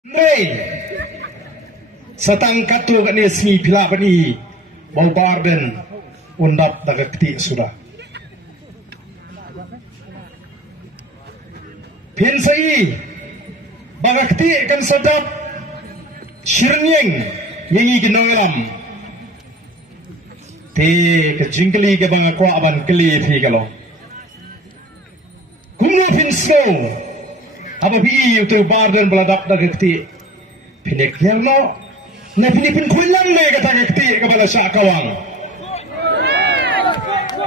Nei satang katu kat ni semi pila bani bau Ardeint undap daga ktieh sudah pin sai baga ktieh kan sedap shirnyeng yengi ginolam te ke jingkeli ke banga kwa aban keli phi kalo kumno pin snow apa pi utu Ardeint beladap daga ktieh pinik yerno na pynkhud lang na kata ktieh kabala sa kawang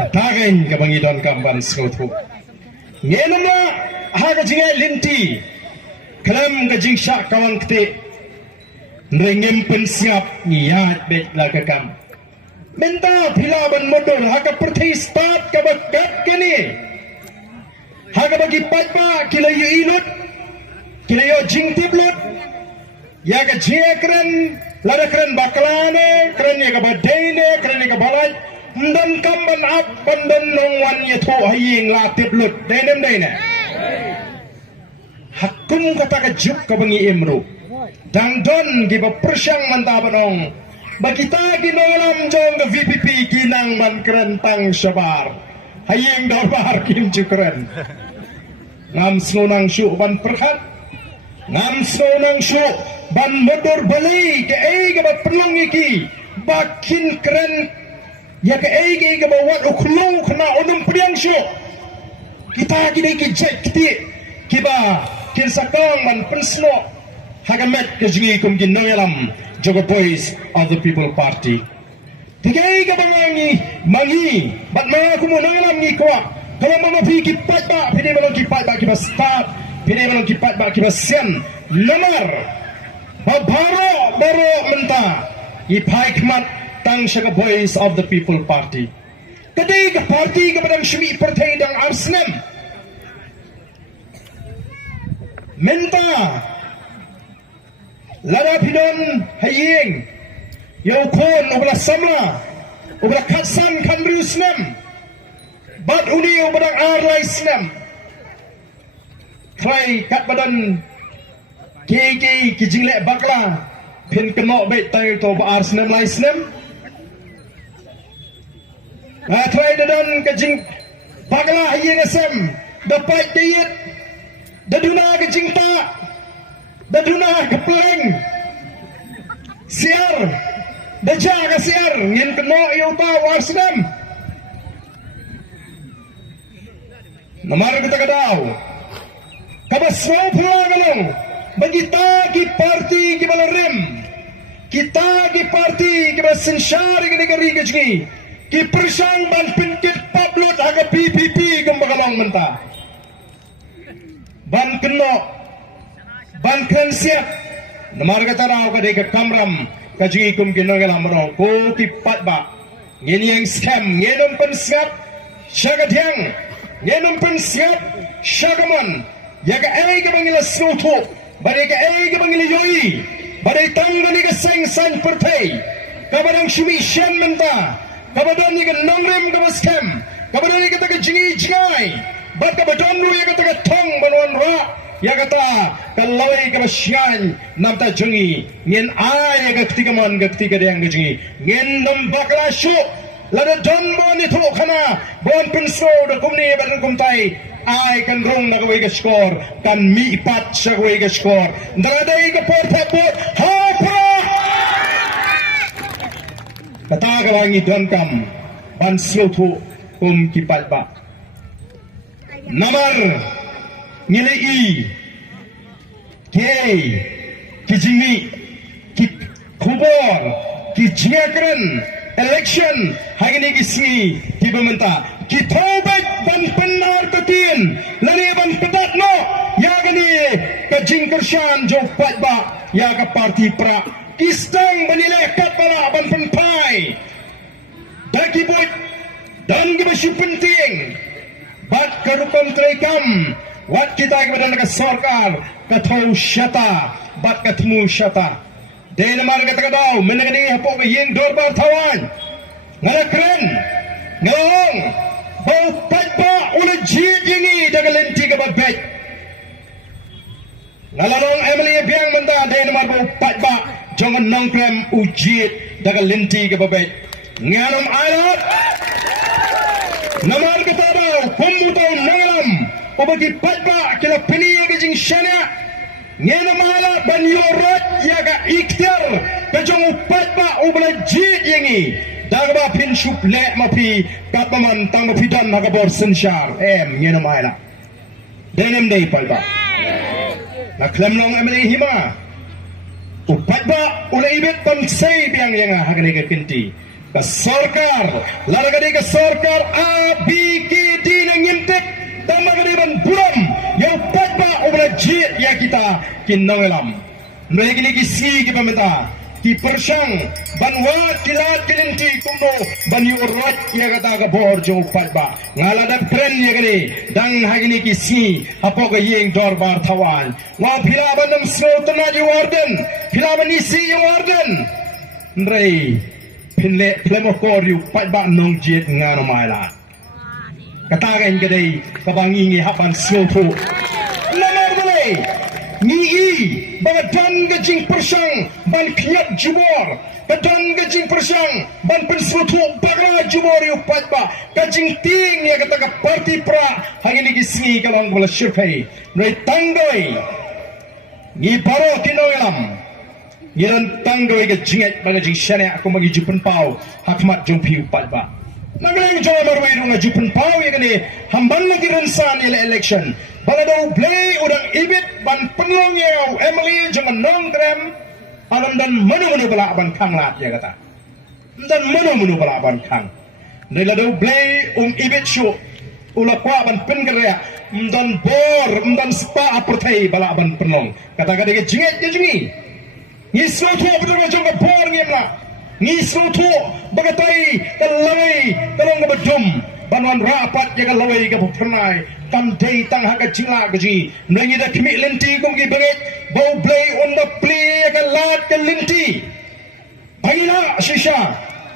tagain ka bangidon kamban skotu ngeno na ha ka jinga linti kalam ka jing sa kawang ktieh nrengem pensiap niat bet la ka kam menta philaban modor ha ka pertistat ka bakat kini ha ka bagi paidbah kilayo inut kilayo jing tiblot ya ka jia keren lada keren baklane keren ya ka badaine keren ya ka balai dan kamban ap pandan nongwan ya tho haying la tiblot dainem daine hakum kata ka juk ka bangi imru dang don gi ba persyang mantabanong bakita ginolam jong ka VPP kinang man keren tang sabar haying dorbar kim jukren ngam snonang syu ban perhat ngam snonang syu ban modor balai ke ai ga perlong iki bakin keren ya ke ai ga bawat uklu kena unum priang syu kita gini ki jek ktieh kiba kinsha man pensno hagamet ke jingi kum ginolam jogo boys of the people party tigai ga bangi mangi bat ma ku mo nangalam ni kwa kalau mama pi ki paidbah pini balong ki paidbah ki start pini balong ki paidbah ki sen nomor babaro baro menta ipai khmat tang shaga boys of the people party kadai ka party ka badang shmi partai dang arsnem menta lara pidon haying yo kon ubla samla ubla khatsan khandru snem bat uni ubadang arlai snem krai kat badan ki jingle bakla pin keno bet tay to ba snem lai snem try dadan ke jing bakla haying asem dapat diet daduna ke jingta daduna ke pleng siar daja ke siar ngin keno yo ta war snem namar kita kadaw kabaswo pulagalong bagita ki party ki balarim kita ki party ki basensyari ki negari ki ki persang ban pinkit pablot aga PPP kumbagalong menta ban keno ban kensiap namar kata raw ka de ka kamram ka jingi kum ginogalam ro ko ki paidbah ngin yang scam ngenom pensiap syagadyang ngenom pensiap syagaman yaga ai ka bangila snoto badai ka ai ka bangila yoi badai tang bani ka seng san pertai kabadang shumi shen menta kabadang ni ka nongrem ka scam kabadang ni ka ta jingi jingai bad ka badon lu ya ka ta thong banwan ra ya kata kalawai ka basyan namta jungi ngin ai ka ktikaman ka ktika dang jingi ngin dam bakla shu lada don bon ni tho khana bon penso da kumni ban kumtai ai kan rong na ka score kan mi pat sa ka score dradai ka por tapot ha pra kata ka wangi don kam ban sio thu ki paidbah namar ngilei ke ki jingi ki khubor ki jiakren election hagini ki singi ki bamenta ki thobat ban penar tatin lani ban pedat no ya gani ka jingkershan jo paidbah ya ka parti pra kistang banile kat pala ban penpai daki boy dan ki basu penting bat karupam trekam wat kita kepada negara sarkar kathau syata bat kathmu syata dai namar kata kadau menegani hapo ke yeng dorbar tawan ngara keren ngong bau paidbah ula jid ini daga lenti ke babet Ngalalong Emily biang menta day nomor bu paidbah jangan nongkrem ujit daga linti ke babet nganam alat nomor ketara pemutau nangalam obagi paidbah kila pini ke jing syana nganam alat ban yorat yaga ikhtiar kejong paidbah ubla jit yangi daga pynkhud le mapi katmaman tang mapi dan naga bor sensyar nganam alat denem day paidbah na klemlong emeli hima paidbah ula ibet pansay biang yang hagani ke kinti ka sarkar laragani ke sarkar ABKD na ngimtek tamagani ban buram yang paidbah ula jit ya kita kinangelam nregini ki si ki pameta ki persyang banwa kilat kilinti kumno ban yurat ya kata ka bor jo paidbah ngala tren ya gani dang hagini ki si apo ga yeng dorbar thawan wa phila banam slotna ji warden phila bani si warden nrei phinle plemo kor yu paidbah nong jet ngano maila kata ga ingdei kabangi ngi hapan sloto lamar bale ngi badan gajing persang ban kiat jubor badan gajing persang ban pensrutu bagra jubor yu paidbah gajing ting ya kata ka parti pra hagini gisni kalang bola syirkai noi tanggoi ngi baro kinolam ngiran tanggoi ga jingat bagajing syane aku magi jupen pau hakmat jompi paidbah nagalang jawa marwai runga jupen pau ya gani hamban lagi rensan ila election balado play udang ibit ban penlong yau Emily jangan nongkrem alam dan menu bala ban kang lat ya kata dan menu bala ban kang nilado play ibit show ula kwa ban pengeria dan bor dan spa apertai bala ban penlong kata kata ke jinget ke jingi ni sloto betul betul ke bor ngemla ni sloto bagatai kalai kalong ke bedum banwan rapat jaga lawai ke pernai pandai tang haga cila gaji nangi da kimi lenti kum gi bangit bau play on the play ke lat ke lenti bagila shisha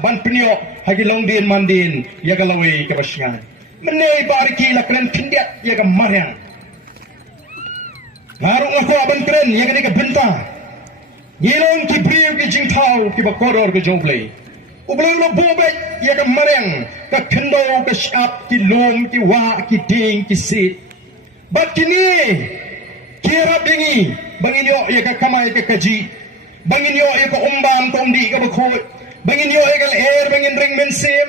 ban penyo hagi longdin mandin jaga lawai ke basyan menai bariki lakran kindiat jaga maryang ngarung aku aban keren jaga ni ke benta ngilong ki briu ki jingtau ki bakoror ke jonglei ublang lo bobek ya ka mareng ka kendo ka syap ki lom ki wa ki ding ki sit bat kini kira bingi bangin yo ya ka kamai ka kaji bangin yo ya ka umbam ka undi ka bakot bangin yo ya ka air bangin ring mensim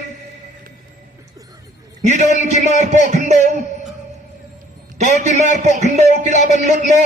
ngidon ki marpo kendo to ki marpo kendo ki laban lutno